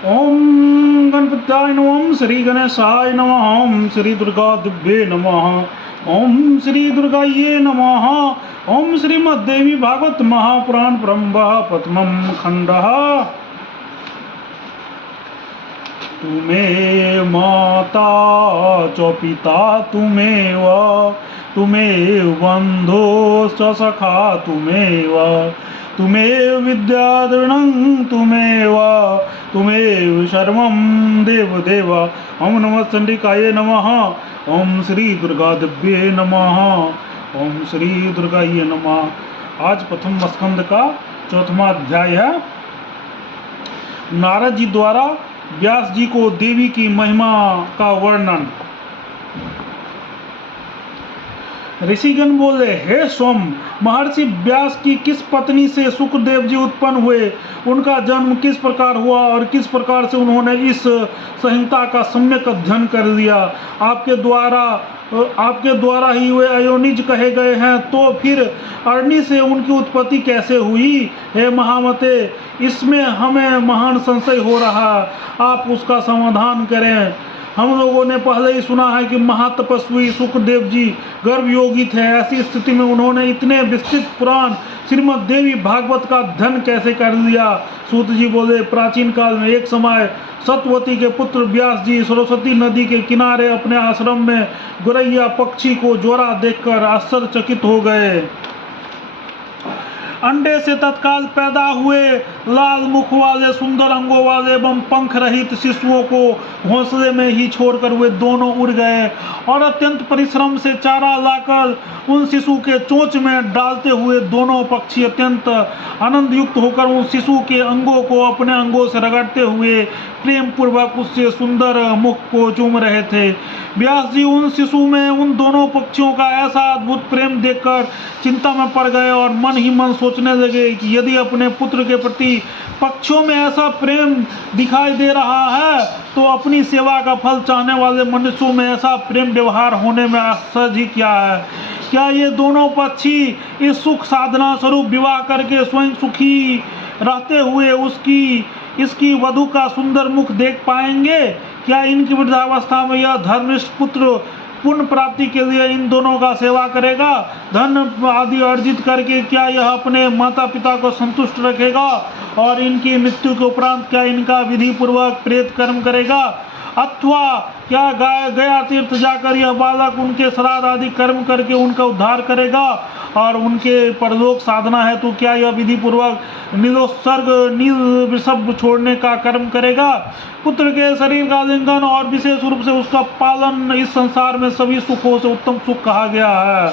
ओम गणपत्याय नमः। ओम श्री गणेशाय नमः। ओम श्री दुर्गा दिव्ये नमः। ओम श्री दुर्गाये नमः। ओम श्रीमद्देवी भागवत महापुराण ब्रह्म प्रथमं खंडः। तुमेव माता च पिता तुमेव, तुमेव बन्धुश्च सखा तुमेव, तुमेव विद्याधरणं तुमेव, तुमेव सर्वं देवदेव। ओम नमः चंडिकाय नमः। ओम श्री दुर्गा दिव्ये नमः। ओम श्री दुर्गाये नमः। आज प्रथम स्कंद का 4वां अध्याय है। नारद जी द्वारा व्यास जी को देवी की महिमा का वर्णन। ऋषिगण बोले, हे सोम, महर्षि व्यास की किस पत्नी से सुखदेव जी उत्पन्न हुए, उनका जन्म किस प्रकार हुआ और किस प्रकार से उन्होंने इस संहिता का सम्यक अध्ययन कर लिया। आपके द्वारा ही वे अयोनिज कहे गए हैं, तो फिर अरणी से उनकी उत्पत्ति कैसे हुई? हे महामते, इसमें हमें महान संशय हो रहा, आप उसका समाधान करें। हम लोगों ने पहले ही सुना है कि महातपस्वी सुखदेव जी गर्भयोगी थे। ऐसी स्थिति में उन्होंने इतने विस्तृत पुराण श्रीमद् देवी भागवत का अध्ययन कैसे कर लिया? सूत जी बोले, प्राचीन काल में एक समय सत्यवती के पुत्र व्यास जी सरस्वती नदी के किनारे अपने आश्रम में गोरैया पक्षी को ज्वारा देखकर आश्चर्यचकित हो गए। अंडे से तत्काल पैदा हुए लाल मुख वाले, सुंदर अंगों वाले एवं पंख रहित शिशुओं को घोंसले में ही छोड़कर वे दोनों उड़ गए और अत्यंत परिश्रम से चारा लाकर उन शिशु के चोंच में डालते हुए दोनों पक्षी अत्यंत आनंद युक्त होकर उन शिशु के अंगों को अपने अंगों से रगड़ते हुए प्रेम पूर्वक उससे सुंदर मुख को चूम रहे थे। व्यास जी उन शिशु में उन दोनों पक्षियों का ऐसा अद्भुत प्रेम देखकर चिंता में पड़ गए और मन ही मन सोचने लगे कि यदि अपने पुत्र के प्रति पक्षियों में ऐसा प्रेम दिखाई दे रहा है, तो अपनी सेवा का फल चाहने वाले मनुष्यों में ऐसा प्रेम व्यवहार होने में आश्चर्य ही क्या है? क्या ये दोनों पक्षी इस सुख साधना स्वरूप विवाह करके स्वयं सुखी रहते हुए इसकी वधु का सुंदर मुख देख पाएंगे? क्या इनकी वृद्धावस्था में यह धर्मिष्ठ पुत्र पुण्य प्राप्ति के लिए इन दोनों का सेवा करेगा? धन आदि अर्जित करके क्या यह अपने माता पिता को संतुष्ट रखेगा? और इनकी मृत्यु के उपरांत क्या इनका विधि पूर्वक प्रेत कर्म करेगा? अथवा क्या गया तीर्थ जाकर यह बालक उनके श्राद्ध आदि कर्म करके उनका उद्धार करेगा? और उनके परलोक साधना है तो क्या यह विधि पूर्वक नीलोत्सर्ग नील वृषभ छोड़ने का कर्म करेगा? पुत्र के शरीर का लिंगन और विशेष रूप से उसका पालन इस संसार में सभी सुखों से उत्तम सुख कहा गया है।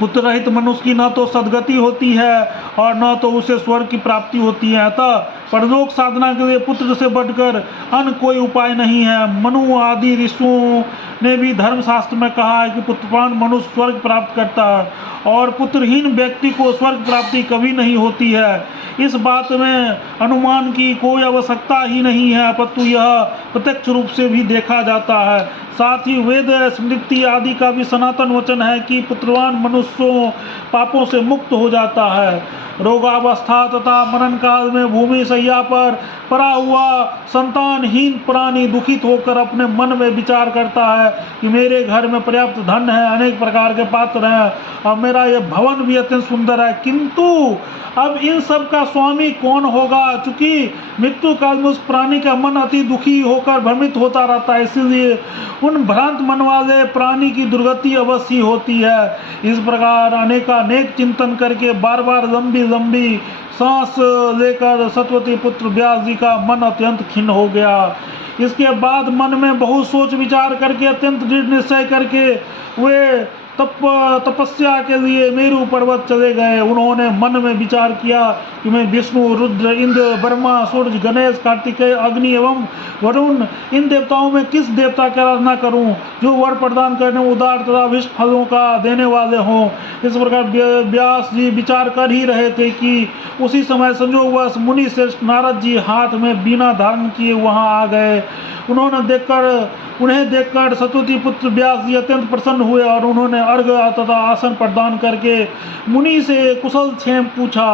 पुत्र रहित मनुष्य की न तो सदगति होती है और न तो उसे स्वर्ग की प्राप्ति होती है। अतः परलोक साधना के लिए पुत्र से बढ़कर अन्य कोई उपाय नहीं है। मनु आदि ऋषियों ने भी धर्मशास्त्र में कहा है कि पुत्रवान मनुष्य स्वर्ग प्राप्त करता है और पुत्रहीन व्यक्ति को स्वर्ग प्राप्ति कभी नहीं होती है। इस बात में अनुमान की कोई आवश्यकता ही नहीं है, परंतु यह प्रत्यक्ष रूप से भी देखा जाता है। साथ ही वेद स्मृति आदि का भी सनातन वचन है कि पुत्रवान मनुष्यों पापों से मुक्त हो जाता है। रोगावस्था तथा मरण काल में भूमि सैया पर पड़ा हुआ संतानहीन प्राणी दुखित होकर अपने मन में विचार करता है कि मेरे घर में पर्याप्त धन है, अनेक प्रकार के पात्र हैं और मेरा यह भवन भी अत्यंत सुंदर है, किंतु अब इन सब का स्वामी कौन होगा? चूंकि मृत्यु काल में उस प्राणी का मन अति दुखी होकर भ्रमित होता रहता है, इसीलिए उन भ्रांत मन वाले प्राणी की दुर्गति अवश्य होती है। इस प्रकार अनेकानेक चिंतन करके बार बार लंबी सांस लेकर सत्यवती पुत्र व्यास जी का मन अत्यंत खिन्न हो गया। इसके बाद मन में बहुत सोच विचार करके अत्यंत दृढ़ निश्चय करके वे तपस्या के लिए मेरु पर्वत चले गए। उन्होंने मन में विचार किया कि मैं विष्णु, रुद्र, इंद्र, ब्रह्मा, सूर्य, गणेश, कार्तिकेय, अग्नि एवं वरुण, इन देवताओं में किस देवता की आराधना करूं जो वर प्रदान करने उदार तथा अभिष्ट फलों का देने वाले हों। इस प्रकार व्यास जी विचार कर ही रहे थे कि उसी समय संयोगवश मुनि श्रेष्ठ नारद जी हाथ में बीना धारण किए वहां आ गए। उन्हें देखकर सतुवती पुत्र व्यास जी अत्यंत प्रसन्न हुए और उन्होंने अर्घ्य तथा आसन प्रदान करके मुनि से कुशल क्षेम पूछा।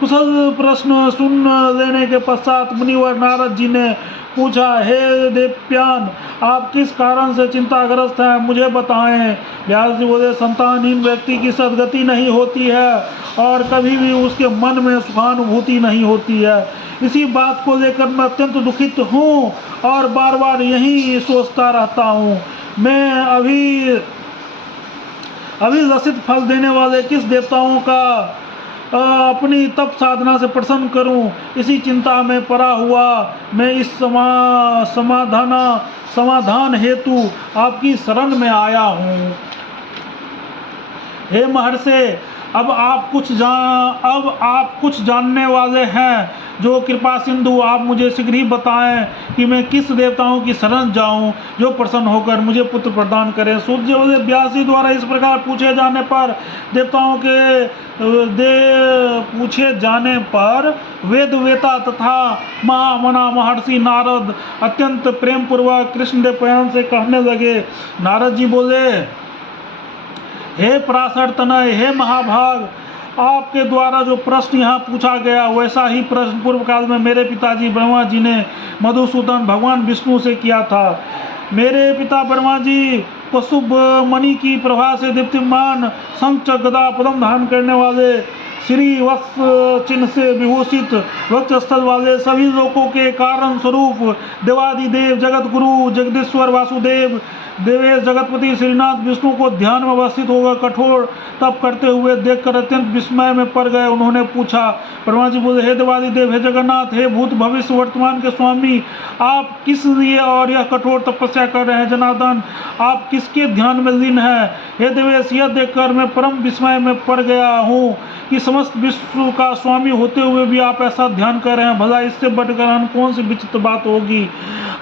कुशल प्रश्न सुन लेने के पश्चात मुनिवर नारद जी ने पूछा, हे देवप्यान, आप किस कारण से चिंताग्रस्त हैं, मुझे बताएं। व्यास जी बोले, संतानहीन व्यक्ति की सद्गति नहीं होती है और कभी भी उसके मन में सुखानुभूति नहीं होती है। इसी बात को लेकर मैं अत्यंत दुखित हूँ और बार बार यही सोचता रहता हूँ। मैं अभिलषित फल देने वाले किस देवताओं का अपनी तप साधना से प्रसन्न करूं, इसी चिंता में पड़ा हुआ मैं इस समाधान हेतु आपकी शरण में आया हूं। हे महर्षि, अब आप कुछ जानने वाले हैं, जो कृपा सिंधु आप मुझे शीघ्र ही बताएं कि मैं किस देवताओं की शरण जाऊं जो प्रसन्न होकर मुझे पुत्र प्रदान करें। सूर्य व्यास जी द्वारा इस प्रकार पूछे जाने पर वेदवेता तथा महामना महर्षि नारद अत्यंत प्रेम पूर्वक कृष्णदेव प्यान से कहने लगे। नारद जी बोले, हे पराशर तनय, हे महाभाग, आपके द्वारा जो प्रश्न यहाँ पूछा गया वैसा ही प्रश्न पूर्व काल में मेरे पिताजी ब्रह्मा जी ने मधुसूदन भगवान विष्णु से किया था। मेरे पिता ब्रह्मा जी पशुभ मणि की प्रभा से दीप्तिमान शंख गदा पद्म धारण करने वाले, श्री वत्स चिन्ह से विभूषित वक्ष स्थल वाले, सभी लोकों के कारण स्वरूप देवादिदेव जगत गुरु जगदीश्वर वासुदेव देवेश जगतपति श्रीनाथ विष्णु को ध्यान में अवस्थित होकर कठोर तप करते हुए देखकर अत्यंत विस्मय में पड़ गए। उन्होंने पूछा, ब्रह्मा जी बोले, हे देवादिदेव, हे जगन्नाथ, हे भूत भविष्य वर्तमान के स्वामी, आप किस लिए और यह कठोर तपस्या कर रहे हैं? जनार्दन, आप किसके ध्यान में लीन हैं? हे देवेश, यह देखकर मैं परम विस्मय में पड़ गया हूँ कि समस्त विश्व का स्वामी होते हुए भी आप ऐसा ध्यान कर रहे हैं। भला इससे बढ़कर अन्य कौन सी विचित्र बात होगी?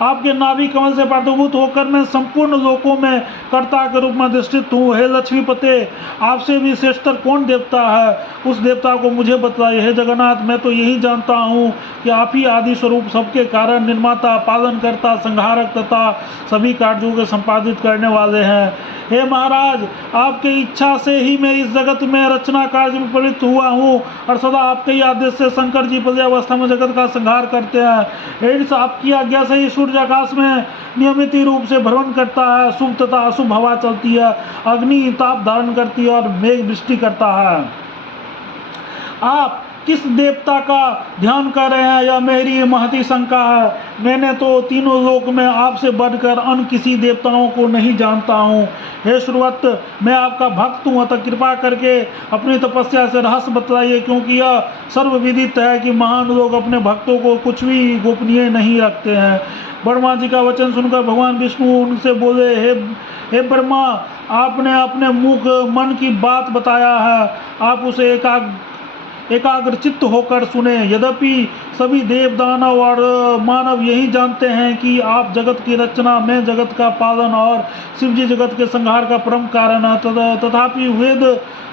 आपके नाभि कमल से प्रादुर्भूत होकर मैं संपूर्ण लोकों में कर्ता के रूप में अधिष्ठित हूँ। हे लक्ष्मीपते, आपसे भी श्रेष्ठतर कौन देवता है? उस देवता को मुझे बताइए। हे जगन्नाथ, मैं तो यही जानता हूँ कि आप ही आदि स्वरूप, सबके कारण, निर्माता, पालनकर्ता, संहारक तथा सभी कार्यों को संपादित करने वाले हैं। हे महाराज, आपके इच्छा से ही मैं इस जगत में रचना कार्य में प्रवृत्त हुआ हूँ और सदा आपके ही आदेश से शंकर जी प्रलय अवस्था में जगत का संहार करते हैं। आपकी आज्ञा से ही सूर्य आकाश में नियमित रूप से भ्रमण करता है, शुभ तथा अशुभ हवा चलती है, अग्नि ताप धारण करती है और मेघ वृष्टि करता है। आप किस देवता का ध्यान कर रहे हैं, यह मेरी महती शंका है। मैंने तो तीनों लोक में आपसे बढ़कर अन्य किसी देवताओं को नहीं जानता हूँ। हे श्रीवत्स, मैं आपका भक्त हूँ, अतः कृपा करके अपनी तपस्या से रहस्य बतलाइए, क्योंकि यह सर्वविदित है कि महान लोग अपने भक्तों को कुछ भी गोपनीय नहीं रखते हैं। ब्रह्मा जी का वचन सुनकर भगवान विष्णु उनसे बोले, हे ब्रह्मा, आपने अपने मुख मन की बात बताया है, आप उसे एकाग्रचित्त होकर सुने। यद्यपि सभी देव दानव और मानव यही जानते हैं कि आप जगत की रचना में, जगत का पालन और शिवजी जगत के संहार का परम कारण है, तथापि वेद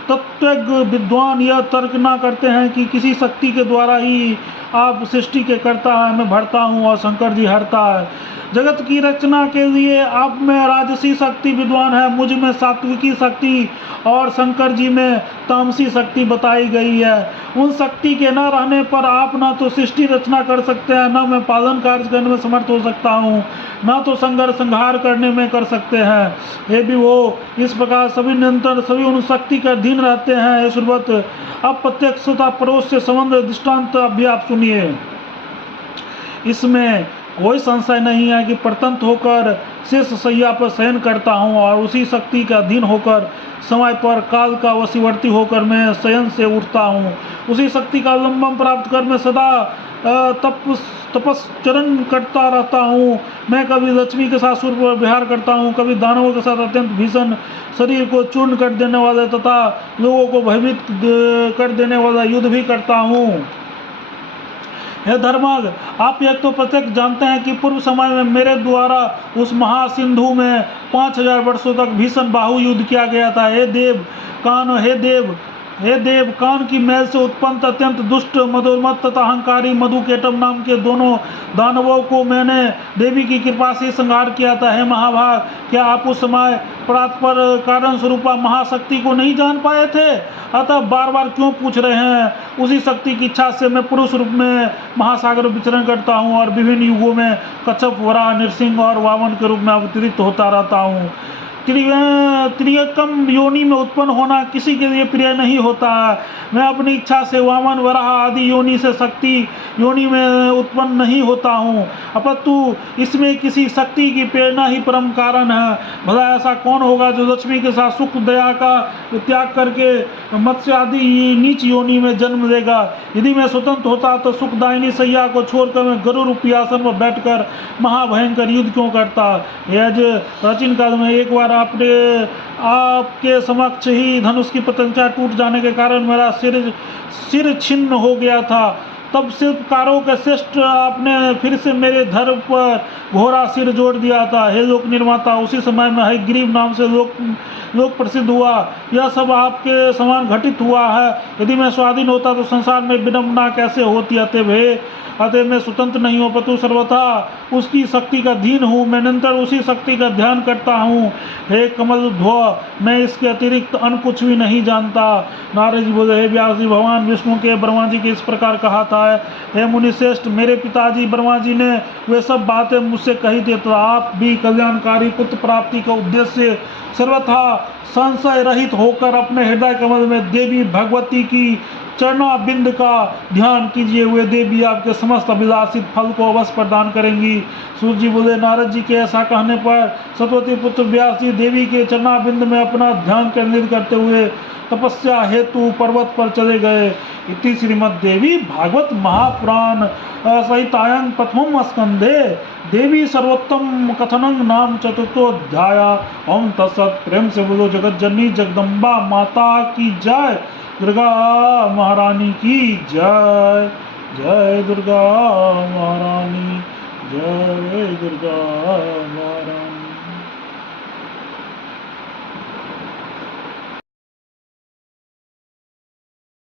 तत्वज्ञ विद्वान यह तर्क न करते हैं कि किसी शक्ति के द्वारा ही आप सृष्टि के करता है, मैं भरता हूँ और शंकर जी हरता है। जगत की रचना के लिए आप में राजसी शक्ति विद्वान है, मुझ में सात्विकी शक्ति और शंकर जी में तामसी शक्ति बताई गई है। उन शक्ति के न रहने पर आप न तो सृष्टि रचना कर सकते हैं, न मैं पालन कार्य करने में समर्थ हो सकता हूँ, न तो संहार करने में कर सकते हैं। हे भी वो इस प्रकार सभी निरंतर सभी उन शक्ति का अधीन रहते हैं। श्रीवत, अब प्रत्यक्षता परोक्ष से संबंध दृष्टांत भी आप सुनिए। इसमें कोई संशय नहीं है कि प्रतंत होकर शेष शैया पर शयन करता हूँ और उसी शक्ति का अधीन होकर समय पर काल का वशीवर्ती होकर मैं शयन से उठता हूँ। उसी शक्ति का अवलंबन प्राप्त कर मैं सदा तपस्चरण करता रहता हूँ। मैं कभी लक्ष्मी के साथ सूर्य पर विहार करता हूँ, कभी दानवों के साथ अत्यंत भीषण शरीर को चूर्ण कर देने वाले तथा लोगों को भयभीत कर देने वाला युद्ध भी करता हूँ। हे धर्माग, आप एक तो प्रत्यक्ष जानते हैं कि पूर्व समय में मेरे द्वारा उस महासिंधु में 5000 वर्षों तक भीषण बाहु युद्ध किया गया था। हे देव हे देव, कान की मैल से उत्पन्न अत्यंत दुष्ट मदोन्मत्त तथा अहंकारी मधुकेटम नाम के दोनों दानवों को मैंने देवी की कृपा से संहार किया था। हे महाभाग, क्या आप उस समय परात्पर कारण स्वरूपा महाशक्ति को नहीं जान पाए थे? अतः बार बार क्यों पूछ रहे हैं? उसी शक्ति की इच्छा से मैं पुरुष रूप में महासागर विचरण करता हूँ और विभिन्न युगों में कच्छप, वराह, नृसिंह और वामन के रूप में अवतरित होता रहता हूँ। त्रियकम योनि में उत्पन्न होना किसी के लिए प्रिय नहीं होता है। मैं अपनी इच्छा से वामन, वराह आदि योनि से शक्ति योनि में उत्पन्न नहीं होता हूँ, अपितु इसमें किसी शक्ति की प्रेरणा ही परम कारण है। भला ऐसा कौन होगा जो लक्ष्मी के साथ सुख दया का त्याग करके मत्स्य आदि नीच योनि में जन्म देगा? यदि मैं स्वतंत्र होता तो सुखदायिनी सैया को छोड़कर मैं गरुड़ रूपी आसन पर बैठकर महाभयंकर युद्ध क्यों करता? यह प्राचीन काल में एक बार आपके समक्ष ही धनुष की पतंगा टूट जाने के कारण मेरा सिर छिन्न हो गया था। तब शिल्पकारों के श्रेष्ठ आपने फिर से मेरे धड़ पर घोड़ा सिर जोड़ दिया था। हे लोक निर्माता, उसी समय में हयग्रीव नाम से लोक प्रसिद्ध हुआ। यह सब आपके समान घटित हुआ है। यदि मैं स्वाधीन होता तो संसार में विडंबना कैसे होती? अतः मैं स्वतंत्र नहीं हूँ, परंतु सर्वथा उसकी शक्ति का अधीन हूँ। मैं निरंतर उसी शक्ति का ध्यान करता हूँ। हे कमल ध्वज, मैं इसके अतिरिक्त अन्य कुछ भी नहीं जानता। नारद जी बोले, हे व्यास जी, भगवान विष्णु के ब्रह्मा जी के इस प्रकार कहा था। हे मुनिश्रेष्ठ, मेरे पिताजी ब्रह्मा जी ने वे सब बातें मुझसे कही थी, तो आप भी कल्याणकारी पुत्र प्राप्ति का उद्देश्य सर्वथा संशय रहित होकर अपने हृदय कमल में देवी भगवती की चरणा बिंद का ध्यान कीजिए। हुए देवी आपके समस्त अभिलाषित फल को अवश्य प्रदान करेंगी। सूर्य जी बोले, नारद जी के ऐसा कहने पर सतवती पुत्र व्यास जी देवी के चरणा बिंद में अपना ध्यान केंद्रित करते हुए तपस्या हेतु पर्वत पर चले गए। इति श्रीमद् देवी भागवत महापुराण संहितायां प्रथम स्कंधे देवी सर्वोत्तम कथनं नाम चतुर्थोऽध्याय। ओम तत्सत। प्रेम से बोलो जगत जननी जगदम्बा माता की जय। दुर्गा महारानी की जय। जय दुर्गा महारानी, जय दुर्गा।